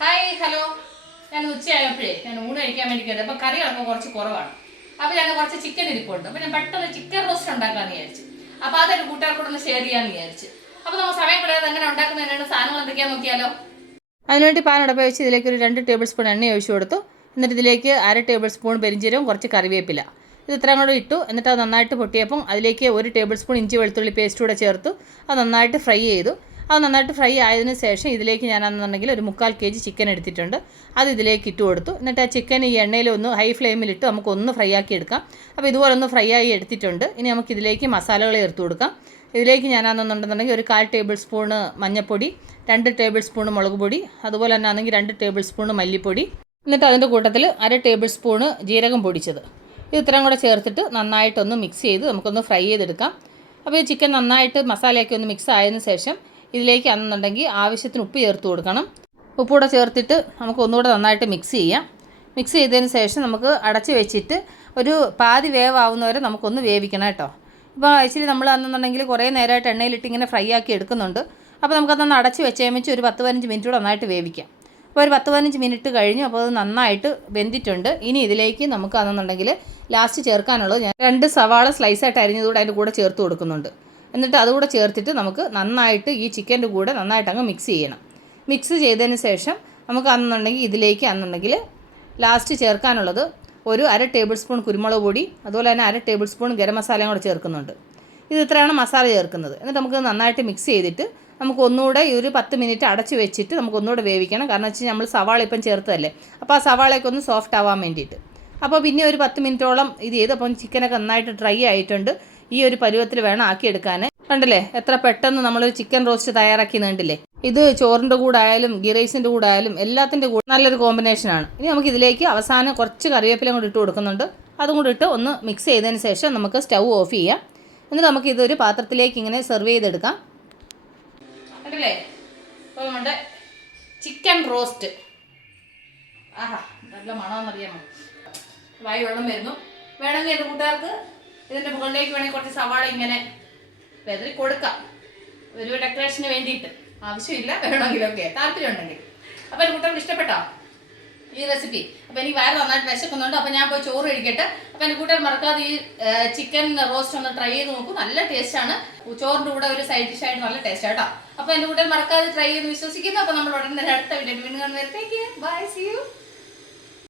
Hi hello. ഞാൻ ഉച്ചയായപ്പോഴേ ഞാൻ ഊണ് കഴിക്കാൻ വേണ്ടി കയറി. അപ്പോൾ കറികളൊക്കെ കുറച്ച് കുറവാണ്. അപ്പോൾ ഞാൻ കുറച്ച് ചിക്കൻ ഇരിപ്പുണ്ട്. അപ്പോൾ ഞാൻ പെട്ടെന്ന് ചിക്കൻ റോസ്റ്റ് ഉണ്ടാക്കാമെന്ന് വിചാരിച്ചു. അപ്പോൾ അതൊരു കൂട്ടുകാർക്കൂടെ ഷെയർ ചെയ്യാമെന്ന് വിചാരിച്ചു. അപ്പോൾ നമ്മൾ സമയം കൂടാതെ എങ്ങനെ ഉണ്ടാക്കുന്നതിനാണ് സാധനങ്ങൾ എന്തൊക്കെയാണെന്ന് നോക്കിയാലോ. അതിനുവേണ്ടി പാൻ അടുപ്പ് വെച്ച് ഇതിലേക്ക് ഒരു 2 ടേബിൾ സ്പൂൺ എണ്ണ ഒഴിച്ചു കൊടുത്തു. എന്നിട്ട് ഇതിലേക്ക് 1/2 ടേബിൾ സ്പൂൺ പെരിഞ്ചീരവും കുറച്ച് കറിവേപ്പില ഇത് ഇത്രയും കൂടെ ഇട്ടു. എന്നിട്ട് അത് നന്നായിട്ട് പൊട്ടിയപ്പം അതിലേക്ക് 1 ടേബിൾ സ്പൂൺ ഇഞ്ചി വെളുത്തുള്ളി പേസ്റ്റ് കൂടെ ചേർത്തു. അത് നന്നായിട്ട് ഫ്രൈ ചെയ്തു. അത് നന്നായിട്ട് ഫ്രൈ ആയതിനു ശേഷം ഇതിലേക്ക് ഞാനാണെന്നുണ്ടെങ്കിൽ ഒരു 3/4 kg ചിക്കൻ എടുത്തിട്ടുണ്ട്. അത് ഇതിലേക്ക് ഇട്ട് കൊടുത്തു. എന്നിട്ട് ആ ചിക്കൻ ഈ എണ്ണയിൽ ഒന്ന് ഹൈ ഫ്ലെയിമിലിട്ട് നമുക്കൊന്ന് ഫ്രൈ ആക്കി എടുക്കാം. അപ്പോൾ ഇതുപോലെ ഒന്ന് ഫ്രൈ ആയി എടുത്തിട്ടുണ്ട്. ഇനി നമുക്ക് ഇതിലേക്ക് മസാലകൾ ചേർത്ത് കൊടുക്കാം. ഇതിലേക്ക് ഞാനാണെന്നുണ്ടെന്നുണ്ടെങ്കിൽ ഒരു 1/4 ടേബിൾ സ്പൂണ് മഞ്ഞൾപ്പൊടി, 2 ടേബിൾ സ്പൂൺ മുളക് പൊടി, അതുപോലെ തന്നെ ആണെങ്കിൽ 2 ടേബിൾ സ്പൂൺ മല്ലിപ്പൊടി, എന്നിട്ട് അതിൻ്റെ കൂട്ടത്തിൽ 1/2 ടേബിൾ സ്പൂണ് ജീരകം പൊടിച്ചത് ഇത് ഇത്രയും കൂടെ ചേർത്തിട്ട് നന്നായിട്ടൊന്ന് മിക്സ് ചെയ്ത് നമുക്കൊന്ന് ഫ്രൈ ചെയ്തെടുക്കാം. അപ്പോൾ ഈ ചിക്കൻ നന്നായിട്ട് മസാലയൊക്കെ ഒന്ന് മിക്സ് ആയതിനു ശേഷം ഇതിലേക്ക് ആണെന്നുണ്ടെങ്കിൽ ആവശ്യത്തിന് ഉപ്പ് ചേർത്ത് കൊടുക്കണം. ഉപ്പൂടെ ചേർത്തിട്ട് നമുക്ക് ഒന്നുകൂടെ നന്നായിട്ട് മിക്സ് ചെയ്യാം. മിക്സ് ചെയ്തതിന് ശേഷം നമുക്ക് അടച്ച് വെച്ചിട്ട് ഒരു പാതി വേവാവുന്നവരെ നമുക്കൊന്ന് വേവിക്കണം കേട്ടോ. ഇപ്പോൾ ആക്ച്വലി നമ്മൾ അന്നെന്നുണ്ടെങ്കിൽ കുറേ നേരമായിട്ട് എണ്ണയിലിട്ട് ഇങ്ങനെ ഫ്രൈ ആക്കി എടുക്കുന്നുണ്ട്. അപ്പോൾ നമുക്കതൊന്ന് അടച്ച് വെച്ച് ഒരു 10-15 മിനിറ്റ് കൂടെ നന്നായിട്ട് വേവിക്കാം. അപ്പോൾ ഒരു 10-15 മിനിറ്റ് കഴിഞ്ഞു. അപ്പോൾ അത് നന്നായിട്ട് വെന്തിട്ടുണ്ട്. ഇനി ഇതിലേക്ക് നമുക്ക് അതെന്നുണ്ടെങ്കിൽ ലാസ്റ്റ് ചേർക്കാനുള്ളത് ഞാൻ 2 സവാള സ്ലൈസായിട്ട് അരിഞ്ഞതുകൂടെ അതിൻ്റെ കൂടെ ചേർത്ത് കൊടുക്കുന്നുണ്ട്. എന്നിട്ട് അതുകൂടെ ചേർത്തിട്ട് നമുക്ക് നന്നായിട്ട് ഈ ചിക്കൻ്റെ കൂടെ നന്നായിട്ട് അങ്ങ് മിക്സ് ചെയ്യണം. മിക്സ് ചെയ്തതിന് ശേഷം നമുക്ക് അന്നുണ്ടെങ്കിൽ ഇതിലേക്ക് അന്നുണ്ടെങ്കിൽ ലാസ്റ്റ് ചേർക്കാനുള്ളത് ഒരു 1/2 ടേബിൾ സ്പൂൺ കുരുമുളക് പൊടി, അതുപോലെ തന്നെ 1/2 ടേബിൾ സ്പൂൺ ഗരം മസാലയും കൂടെ ചേർക്കുന്നുണ്ട്. ഇത് ഇത്രയാണ് മസാല ചേർക്കുന്നത്. എന്നിട്ട് നമുക്ക് നന്നായിട്ട് മിക്സ് ചെയ്തിട്ട് നമുക്ക് ഒന്നുകൂടെ ഈ ഒരു 10 മിനിറ്റ് അടച്ച് വെച്ചിട്ട് നമുക്ക് ഒന്നുകൂടെ വേവിക്കണം. കാരണം വെച്ച് കഴിഞ്ഞാൽ നമ്മൾ സവാള ഇപ്പം ചേർത്തതല്ലേ, അപ്പോൾ ആ സവാളയൊക്കെ ഒന്ന് സോഫ്റ്റ് ആവാൻ വേണ്ടിയിട്ട്. അപ്പോൾ പിന്നെ ഒരു 10 മിനിറ്റോളം ഇത് ചെയ്ത് അപ്പം ചിക്കനൊക്കെ നന്നായിട്ട് ഡ്രൈ ആയിട്ടുണ്ട്. ഈ ഒരു പരുവത്തിൽ വേണം ആക്കിയെടുക്കാൻ. കണ്ടില്ലേ എത്ര പെട്ടെന്ന് നമ്മൾ ചിക്കൻ റോസ്റ്റ് തയ്യാറാക്കി കണ്ടില്ലേ. ഇത് ചോറിൻ്റെ കൂടെ ആയാലും ഗീ റൈസിൻ്റെ കൂടെ ആയാലും എല്ലാത്തിൻ്റെ കൂടെ നല്ലൊരു കോമ്പിനേഷനാണ്. ഇനി നമുക്ക് ഇതിലേക്ക് അവസാനം കുറച്ച് കറിവേപ്പിലയും കൂടി ഇട്ട് കൊടുക്കുന്നുണ്ട്. അതും കൂടി ഇട്ട് ഒന്ന് മിക്സ് ചെയ്തതിന് ശേഷം നമുക്ക് സ്റ്റൗ ഓഫ് ചെയ്യാം. എന്നിട്ട് നമുക്ക് ഇതൊരു പാത്രത്തിലേക്ക് ഇങ്ങനെ സെർവ് ചെയ്തെടുക്കാം. കണ്ടില്ലേ ഇപ്പോൾ നമ്മുടെ ചിക്കൻ റോസ്റ്റ്. ആഹാ നല്ല മണമെന്നറിയാമോ. വായി വെള്ളം വരുന്നു. വേണമെങ്കിൽ എൻ്റെ കൂട്ടുകാർക്ക് ഇതിൻ്റെ മുകളിലേക്ക് വേണമെങ്കിൽ കുറച്ച് സവാള ഇങ്ങനെ വെതറി കൊടുക്കാം, ഒരു ഡെക്കറേഷന് വേണ്ടിയിട്ട്. ആവശ്യമില്ല, വേണമെങ്കിലൊക്കെ താല്പര്യം ഉണ്ടെങ്കിൽ. അപ്പോൾ എൻ്റെ കൂട്ടുകാർക്ക് ഇഷ്ടപ്പെട്ടോ ഈ റെസിപ്പി? അപ്പോൾ എനിക്ക് വയറ് നന്നായിട്ട് വിശക്കുന്നുണ്ട്. അപ്പോൾ ഞാൻ പോയി ചോറ് കഴിക്കട്ടെ. അപ്പോൾ എൻ്റെ കൂട്ടുകാർ മറക്കാതെ ഈ ചിക്കൻ റോസ്റ്റ് ഒന്ന് ട്രൈ ചെയ്ത് നോക്കൂ. നല്ല ടേസ്റ്റാണ്. ചോറിൻ്റെ കൂടെ ഒരു സൈഡ് ഡിഷായിട്ട് നല്ല ടേസ്റ്റ് കേട്ടോ. അപ്പോൾ എൻ്റെ കൂട്ടുകാർ മറക്കാതെ ട്രൈ ചെയ്ത് വിശ്വസിക്കുന്നു. അപ്പോൾ നമ്മൾ ഉടനെ അടുത്ത വീഡിയോ വീണ്ടും കാണുന്നവരത്തേക്ക് ബൈ, സീ യു.